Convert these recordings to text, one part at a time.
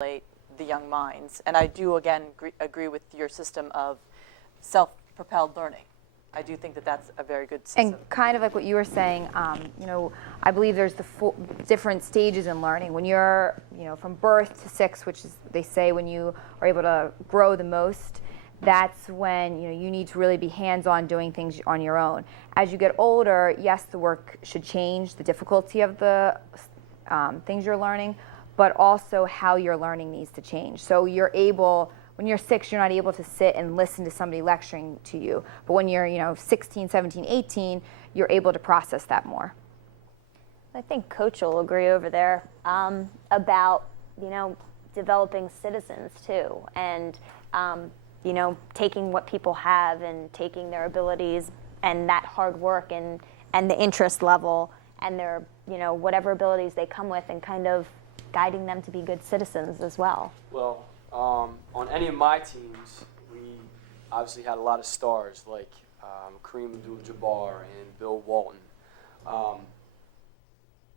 the young minds. And I do, again, agree with your system of self-propelled learning. I do think that that's a very good system. And kind of like what you were saying, I believe there's the different stages in learning. When you're, from birth to 6, which is, they say, when you are able to grow the most, that's when you need to really be hands-on doing things on your own. As you get older, yes, the work should change, the difficulty of the things you're learning, but also how you're learning needs to change. So you're able, when you're 6, you're not able to sit and listen to somebody lecturing to you. But when you're 16, 17, 18, you're able to process that more. I think Coach will agree over there about developing citizens too, and taking what people have and taking their abilities and that hard work and the interest level and their whatever abilities they come with, and kind of guiding them to be good citizens as well. Well, on any of my teams, we obviously had a lot of stars like Kareem Abdul-Jabbar and Bill Walton,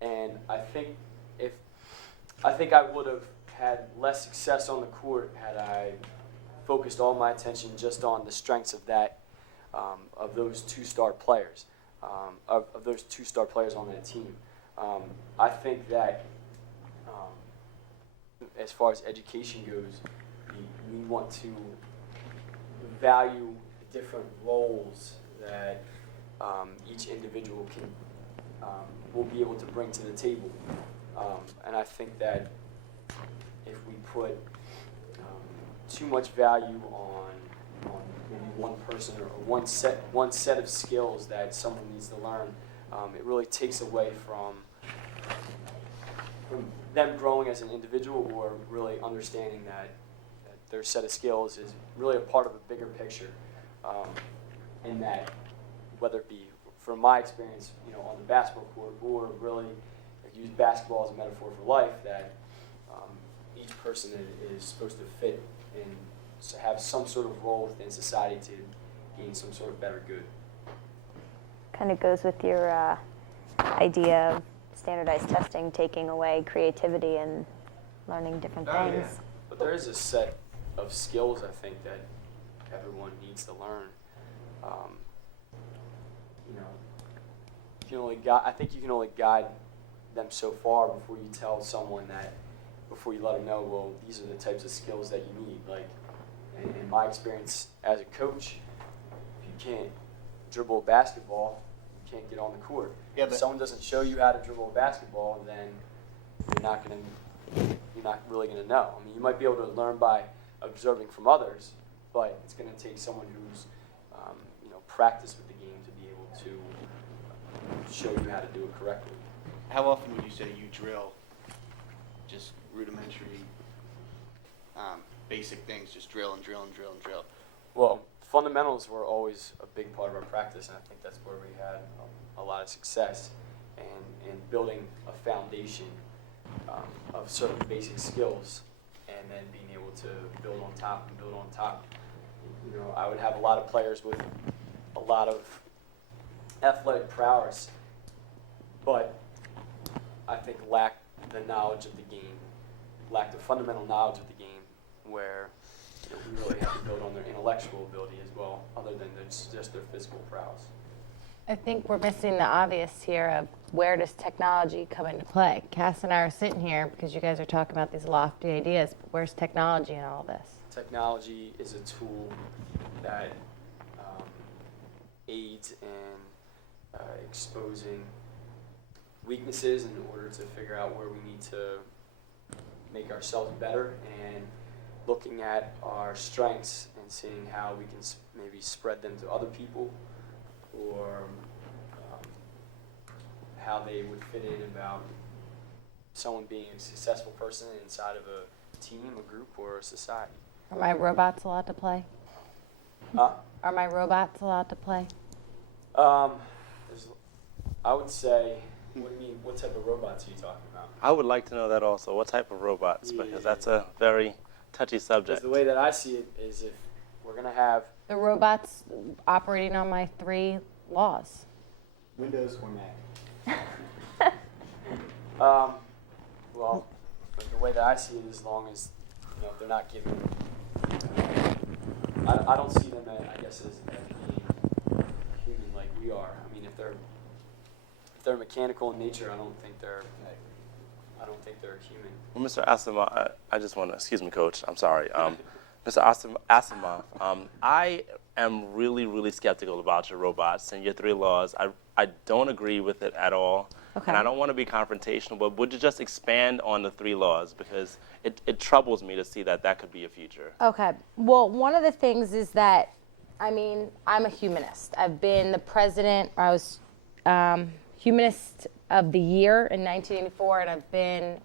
and I think I would have had less success on the court had I focused all my attention just on the strengths of that of those 2-star players, of those 2-star players on that team. I think that as far as education goes, we want to value the different roles that each individual will be able to bring to the table. And I think that if we put too much value on maybe one person or one set of skills that someone needs to learn, it really takes away from them growing as an individual, or really understanding that their set of skills is really a part of a bigger picture. In that, whether it be from my experience, on the basketball court, or really use basketball as a metaphor for life, that each person is supposed to fit and have some sort of role within society to gain some sort of better good. Kind of goes with your idea of standardized testing taking away creativity and learning different things. Yeah. But there is a set of skills, I think, that everyone needs to learn. I think you can only guide them so far before you tell someone that, before you let them know, well, these are the types of skills that you need. Like, in my experience as a coach, if you can't dribble a basketball, you can't get on the court. Yeah, if someone doesn't show you how to dribble a basketball, then you're not really gonna know. I mean, you might be able to learn by observing from others, but it's gonna take someone who's practiced with the game to be able to show you how to do it correctly. How often would you say you drill just rudimentary, basic things, just drill and drill and drill and drill? Well, fundamentals were always a big part of our practice, and I think that's where we had a lot of success in building a foundation of certain basic skills, and then being able to build on top and build on top. I would have a lot of players with a lot of athletic prowess, but I think lack the knowledge of the game, lack the fundamental knowledge of the game, where we really have to build on their intellectual ability as well, other than just their physical prowess. I think we're missing the obvious here of where does technology come into play? Cass and I are sitting here because you guys are talking about these lofty ideas, but where's technology in all this? Technology is a tool that aids in exposing weaknesses in order to figure out where we need to make ourselves better, and looking at our strengths and seeing how we can maybe spread them to other people, or how they would fit in about someone being a successful person inside of a team, a group, or a society. Are my robots allowed to play? Are my robots allowed to play? I would say, what do you mean, what type of robots are you talking about? I would like to know that also. What type of robots? Yeah. Because that's a very touchy subject. Because the way that I see it is, if we're going to have... The robots operating on my 3 laws. Windows or Mac? Well, But the way that I see it, as long as they're not giving, I don't see them, I guess, as being human like we are. I mean, if they're mechanical in nature, I don't think they're human. Well, Mr. Asimov, I just want to, excuse me, Coach, I'm sorry. Mr. Asimov, I am really, really skeptical about your robots and your 3 laws. I don't agree with it at all. Okay. And I don't want to be confrontational, but would you just expand on the 3 laws? Because it troubles me to see that could be a future. Okay. Well, one of the things is that, I mean, I'm a humanist. I've been the president, I was Humanist of the Year in 1984, and I've been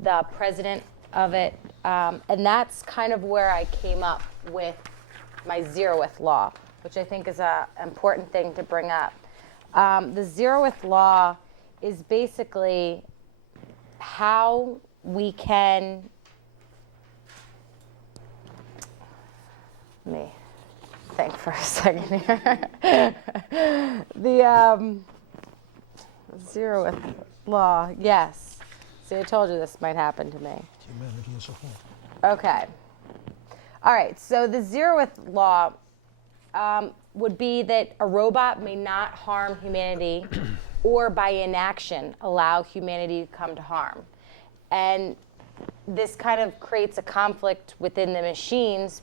the president of it. And that's kind of where I came up with my zeroth law, which I think is an important thing to bring up. The zeroth law is basically how we can, let me think for a second here. The zeroth law, yes. See, I told you this might happen to me. Humanity as a whole. Okay. All right, so the zeroth law would be that a robot may not harm humanity or by inaction allow humanity to come to harm. And this kind of creates a conflict within the machines,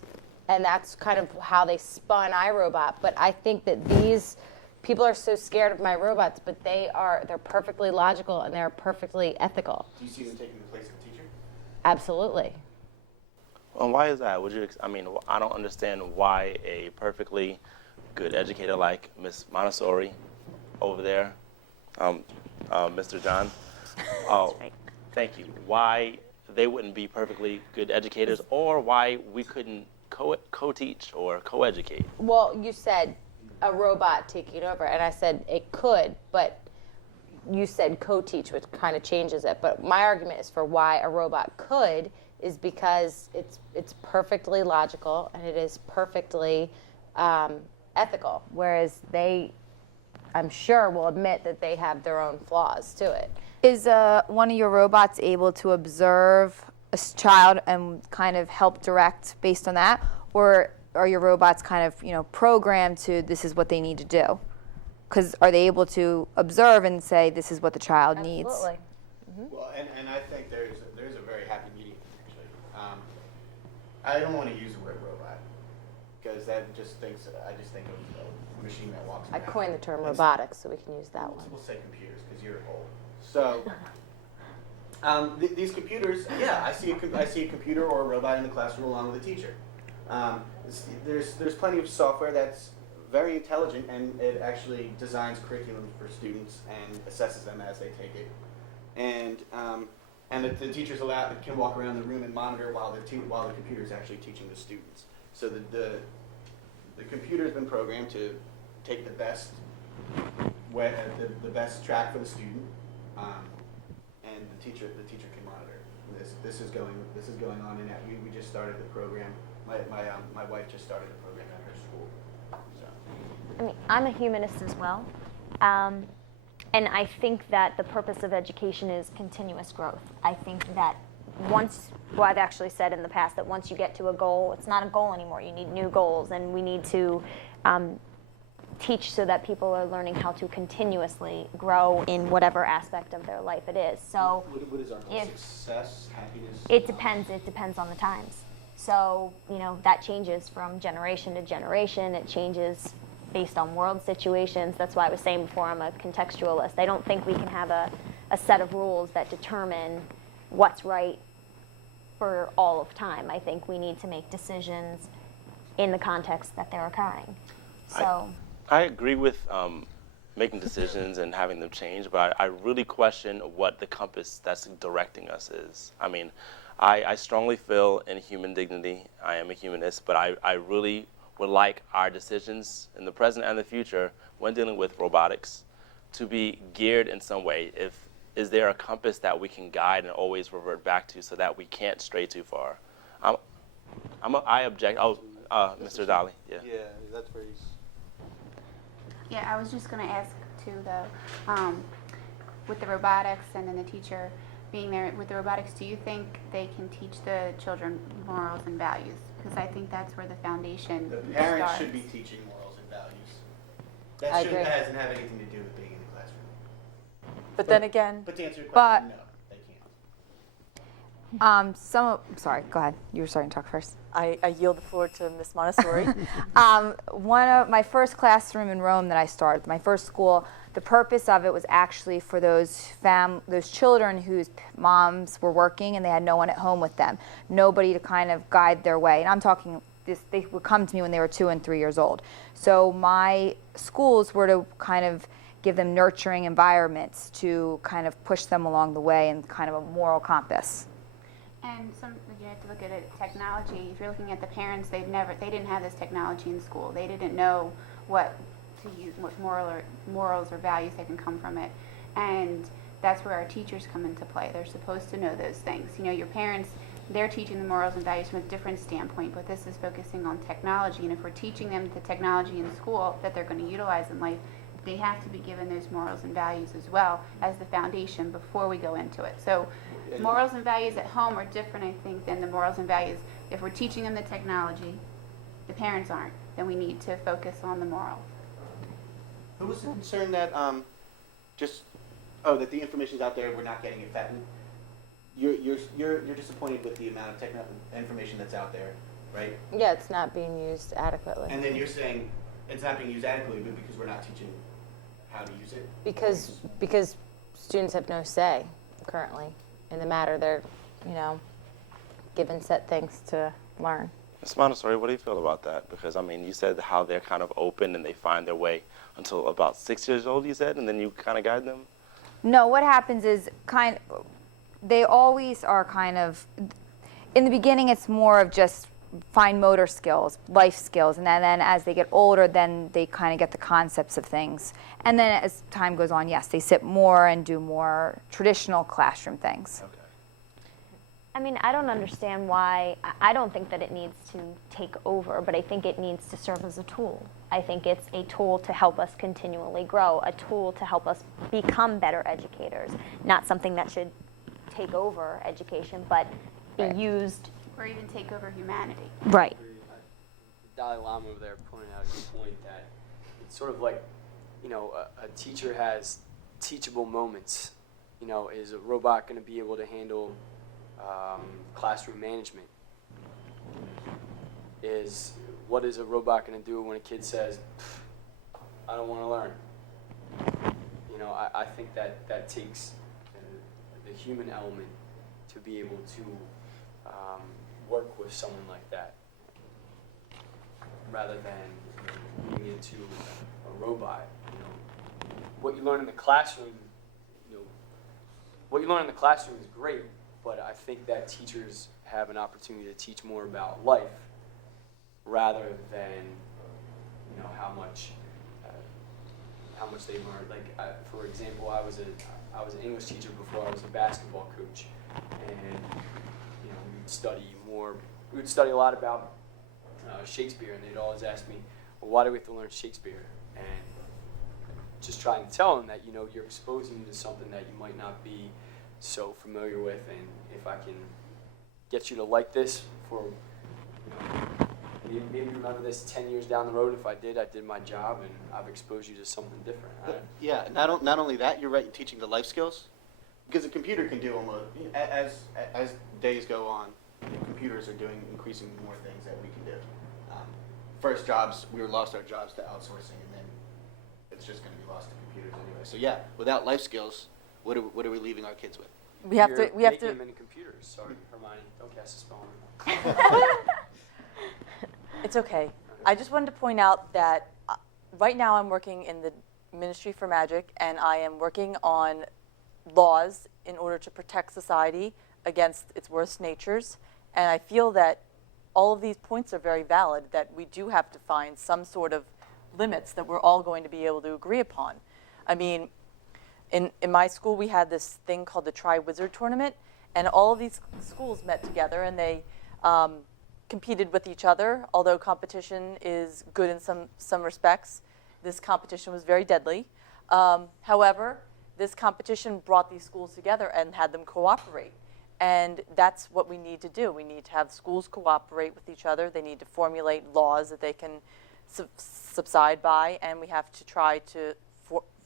and that's kind of how they spun iRobot. But I think that these people are so scared of my robots, but they're perfectly logical and they're perfectly ethical. Do you see them taking the place of the teacher? Absolutely. Well, why is that? I mean, I don't understand why a perfectly good educator like Miss Montessori over there, Mr. John, right. thank you, why they wouldn't be perfectly good educators, or why we couldn't co-teach or co-educate. Well, you said a robot taking over, and I said it could, but you said co-teach, which kind of changes it. But my argument is for why a robot could is because it's perfectly logical and it is perfectly ethical, whereas they, I'm sure, will admit that they have their own flaws to it. Is one of your robots able to observe a child and kind of help direct based on that, or are your robots kind of programmed to this is what they need to do? Because are they able to observe and say this is what the child needs? Absolutely. Well, and I think there's a very happy medium, actually. I don't want to use the word robot, because I just think of a machine that walks I around. coined the term robotics, so we can use that one. We'll say computers, because you're old. So, these computers, yeah, I see a computer or a robot in the classroom along with a teacher. There's plenty of software that's very intelligent, and it actually designs curriculum for students and assesses them as they take it. And the teachers can walk around the room and monitor while the computer is actually teaching the students. So the computer has been programmed to take the best best track for the student, and the teacher can monitor. This is going on, and we just started the program. My wife just started the program at her school. So. I mean, I'm a humanist as well. And I think that the purpose of education is continuous growth. I think that I've actually said in the past that once you get to a goal, it's not a goal anymore. You need new goals, and we need to teach so that people are learning how to continuously grow in whatever aspect of their life it is. So, what is our goal? Success, happiness? It depends on the times. So, that changes from generation to generation. It changes based on world situations. That's why I was saying before I'm a contextualist. I don't think we can have a set of rules that determine what's right for all of time. I think we need to make decisions in the context that they're occurring. So I agree with making decisions and having them change, but I really question what the compass that's directing us is. I mean, I strongly feel in human dignity. I am a humanist, but I really would like our decisions in the present and the future when dealing with robotics to be geared in some way. Is there a compass that we can guide and always revert back to so that we can't stray too far? I object. Mr. Dolly. Yeah. Yeah, that's where he's. Yeah, I was just going to ask too, though, with the robotics and then the teacher, being there with the robotics, do you think they can teach the children morals and values? Because I think that's where the foundation The parents starts. should be teaching morals and values. That I shouldn't agree. hasn't have anything to do with being in the classroom. But then again, But to answer your But- question, no, they can't. Sorry, go ahead. You were starting to talk first. I yield the floor to Ms. Montessori. One of my first classroom in Rome that I started, my first school, the purpose of it was actually for those children whose moms were working and they had no one at home with them, nobody to kind of guide their way. And I'm talking this, they would come to me when they were 2 and 3 years old. So my schools were to kind of give them nurturing environments to kind of push them along the way and kind of a moral compass. And you have to look at it, technology. If you're looking at the parents, they didn't have this technology in school. They didn't know what to use, what morals or values that can come from it. And that's where our teachers come into play. They're supposed to know those things. You know, your parents, they're teaching the morals and values from a different standpoint, but this is focusing on technology. And if we're teaching them the technology in school that they're going to utilize in life, they have to be given those morals and values as well as the foundation before we go into it. So morals and values at home are different, I think, than the morals and values. If we're teaching them the technology, the parents aren't, then we need to focus on the moral. Who was the concern that that the information's out there, we're not getting it fattened? You're disappointed with the amount of information that's out there, right? Yeah, it's not being used adequately. And then you're saying it's not being used adequately, but because we're not teaching how to use it. Because students have no say currently in the matter. They're, given set things to learn. Ms. Montessori, what do you feel about that? Because, I mean, you said how they're kind of open and they find their way until about 6 years old, you said, and then you kind of guide them? No, what happens is they always are kind of, in the beginning it's more of just fine motor skills, life skills, and then as they get older, then they kind of get the concepts of things. And then as time goes on, yes, they sit more and do more traditional classroom things. Okay. I mean, I don't understand why. I don't think that it needs to take over, but I think it needs to serve as a tool. I think it's a tool to help us continually grow, a tool to help us become better educators, not something that should take over education, but be used. Or even take over humanity. Right. The Dalai Lama over there pointed out a good point that it's sort of like, a teacher has teachable moments. Is a robot going to be able to handle classroom management? What is a robot going to do when a kid says, I don't want to learn? I think that takes the human element to be able to work with someone like that, rather than being into a robot. What you learn in the classroom, is great, but I think that teachers have an opportunity to teach more about life, rather than how much they learn. Like for example, I was an English teacher before I was a basketball coach, and we would study a lot about Shakespeare, and they'd always ask me, well, why do we have to learn Shakespeare? And just trying to tell them that, you're exposing you to something that you might not be so familiar with, and if I can get you to like this for, maybe remember this 10 years down the road. If I did my job, and I've exposed you to something different. Yeah, not only that, you're right in teaching the life skills, because a computer can do almost, as days go on, computers are doing increasingly more things that we can do. First jobs, we lost our jobs to outsourcing, and then it's just going to be lost to computers anyway. So yeah, without life skills, what are we leaving our kids with? We have You're to. making them into computers. Sorry, Hermione, don't cast a spell on me. It's okay. I just wanted to point out that right now I'm working in the Ministry for Magic, and I am working on laws in order to protect society against its worst natures. And I feel that all of these points are very valid, that we do have to find some sort of limits that we're all going to be able to agree upon. I mean, in my school, we had this thing called the Tri-Wizard Tournament, and all of these schools met together, and they competed with each other. Although competition is good in some respects, this competition was very deadly. However, this competition brought these schools together and had them cooperate. And that's what we need to do. We need to have schools cooperate with each other. They need to formulate laws that they can subside by, and we have to try to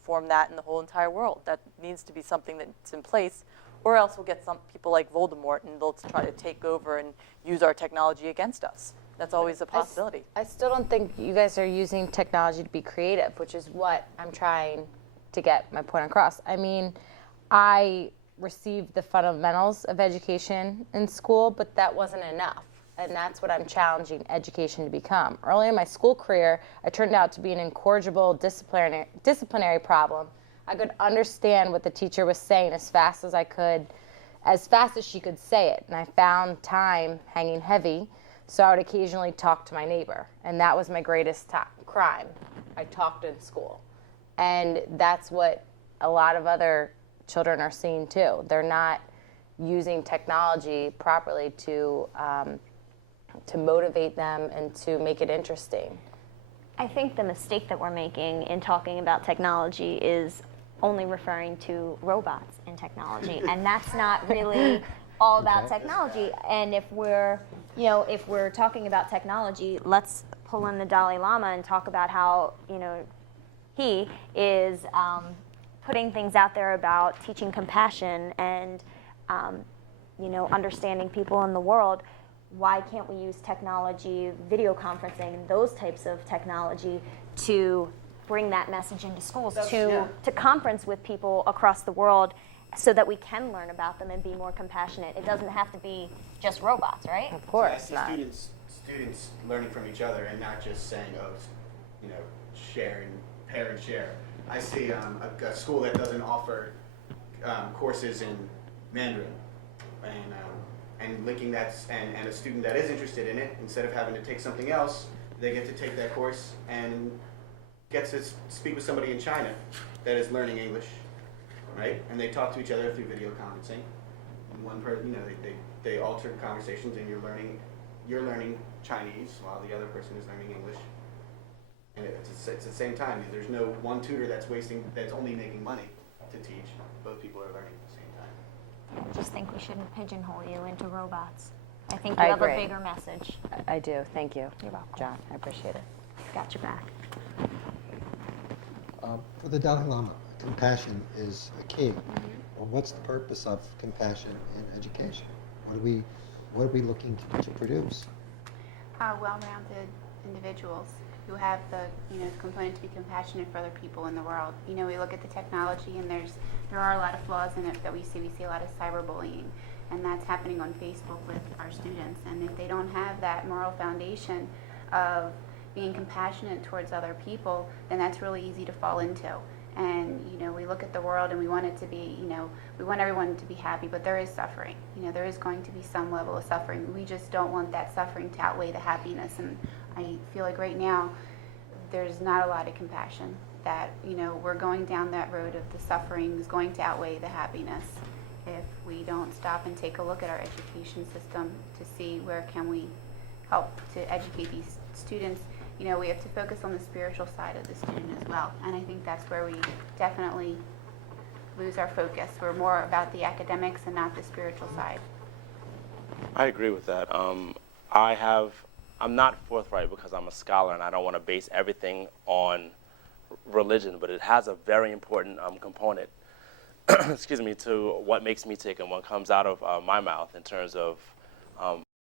form that in the whole entire world. That needs to be something that's in place, or else we'll get some people like Voldemort and they'll try to take over and use our technology against us. That's always a possibility. I still don't think you guys are using technology to be creative, which is what I'm trying to get my point across. I mean, I received the fundamentals of education in school, but that wasn't enough. And that's what I'm challenging education to become. Early in my school career, I turned out to be an incorrigible disciplinary problem. I could understand what the teacher was saying as fast as I could, as fast as she could say it. And I found time hanging heavy, so I would occasionally talk to my neighbor. And that was my greatest crime. I talked in school. And that's what a lot of other children are seeing too. They're not using technology properly to motivate them and to make it interesting. I think the mistake that we're making in talking about technology is only referring to robots and technology, and that's not really all about technology. And if we're talking about technology, let's pull in the Dalai Lama and talk about how, he is putting things out there about teaching compassion and, understanding people in the world. Why can't we use technology, video conferencing, and those types of technology to bring that message into schools, to conference with people across the world so that we can learn about them and be more compassionate? It doesn't have to be just robots, right? Of course So not. I see students learning from each other and not just saying, share and pair and share. I see a school that doesn't offer courses in Mandarin, and linking that, and a student that is interested in it, instead of having to take something else, they get to take that course and get to speak with somebody in China that is learning English, right? And they talk to each other through video conferencing. And one person, they alter conversations, and you're learning Chinese while the other person is learning English. And it's at the same time. There's no one tutor that's only making money to teach. Both people are learning at the same time. I just think we shouldn't pigeonhole you into robots. I think I you have agree. a bigger message. I do. Thank you. You're welcome. John, I appreciate it. Got your back. For the Dalai Lama, compassion is a key. Well, what's the purpose of compassion in education? What are we looking to produce? Well-rounded individuals who have the component to be compassionate for other people in the world. We look at the technology, and there are a lot of flaws in it that we see. We see a lot of cyberbullying, and that's happening on Facebook with our students. And if they don't have that moral foundation of being compassionate towards other people, then that's really easy to fall into. And we look at the world and we want it to be, we want everyone to be happy, but there is suffering. There is going to be some level of suffering. We just don't want that suffering to outweigh the happiness. And I feel like right now there's not a lot of compassion. That we're going down that road of the suffering is going to outweigh the happiness if we don't stop and take a look at our education system to see where can we help to educate these students. We have to focus on the spiritual side of the student as well, and I think that's where we definitely lose our focus. We're more about the academics and not the spiritual side. I agree with that. I'm not forthright because I'm a scholar and I don't want to base everything on religion, but it has a very important component, excuse me, to what makes me tick and what comes out of my mouth in terms of